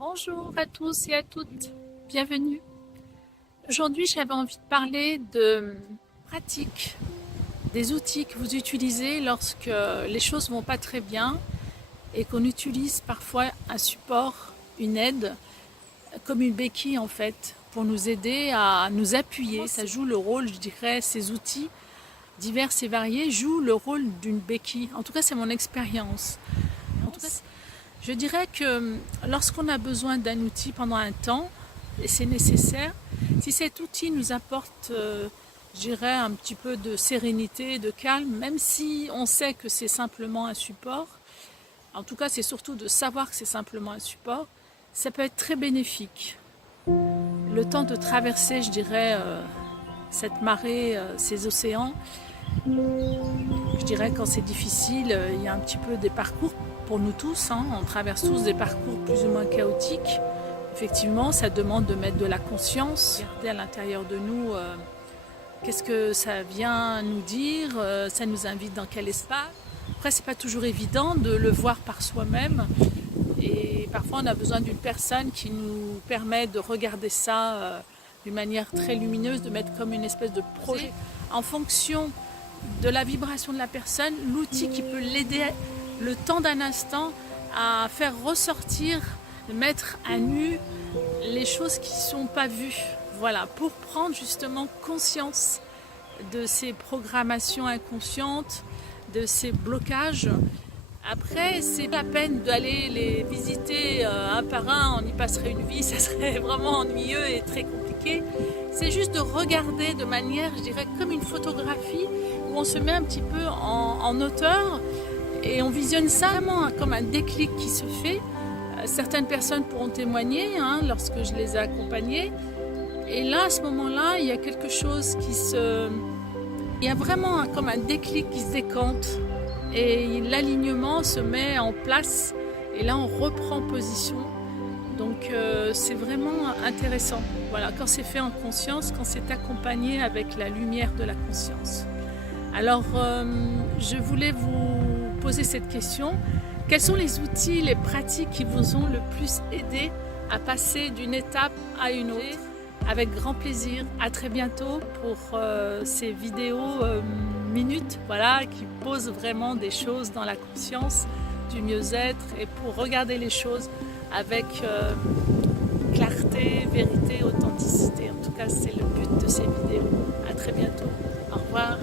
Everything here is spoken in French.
Bonjour à tous et à toutes, bienvenue. Aujourd'hui, j'avais envie de parler de pratiques, des outils que vous utilisez lorsque les choses vont pas très bien et qu'on utilise parfois un support, une aide, comme une béquille en fait, pour nous aider à nous appuyer. Ça joue le rôle, je dirais, ces outils divers et variés jouent le rôle d'une béquille. En tout cas, c'est mon expérience. En tout cas, je dirais que lorsqu'on a besoin d'un outil pendant un temps, et c'est nécessaire, si cet outil nous apporte, je dirais, un petit peu de sérénité, de calme, même si on sait que c'est simplement un support, en tout cas c'est surtout de savoir que c'est simplement un support, ça peut être très bénéfique. Le temps de traverser, je dirais, cette marée, ces océans, je dirais quand c'est difficile, il y a un petit peu des parcours pour nous tous, hein, on traverse tous des parcours plus ou moins chaotiques. Effectivement, ça demande de mettre de la conscience, regarder à l'intérieur de nous qu'est-ce que ça vient nous dire, ça nous invite dans quel espace. Après, c'est pas toujours évident de le voir par soi-même et parfois on a besoin d'une personne qui nous permet de regarder ça d'une manière très lumineuse, de mettre comme une espèce de projet en fonction de la vibration de la personne, l'outil qui peut l'aider le temps d'un instant à faire ressortir, de mettre à nu les choses qui ne sont pas vues. Voilà, pour prendre justement conscience de ces programmations inconscientes, de ces blocages. Après, c'est pas la peine d'aller les visiter un par un, on y passerait une vie, ça serait vraiment ennuyeux et très compliqué. C'est juste de regarder de manière, je dirais, comme une photographie, où on se met un petit peu en hauteur et on visionne ça vraiment comme un déclic qui se fait. Certaines personnes pourront témoigner lorsque je les ai accompagnées. Et là, à ce moment-là, il y a quelque chose qui se... Il y a vraiment comme un déclic qui se décante. Et l'alignement se met en place. Et là, on reprend position. Donc, c'est vraiment intéressant. Voilà, quand c'est fait en conscience, quand c'est accompagné avec la lumière de la conscience. Alors, je voulais vous poser cette question. Quels sont les outils, les pratiques qui vous ont le plus aidé à passer d'une étape à une autre? Avec grand plaisir. À très bientôt pour ces vidéos minutes, voilà, qui posent vraiment des choses dans la conscience du mieux-être et pour regarder les choses avec clarté, vérité, authenticité. En tout cas, c'est le but de ces vidéos. À très bientôt. Au revoir.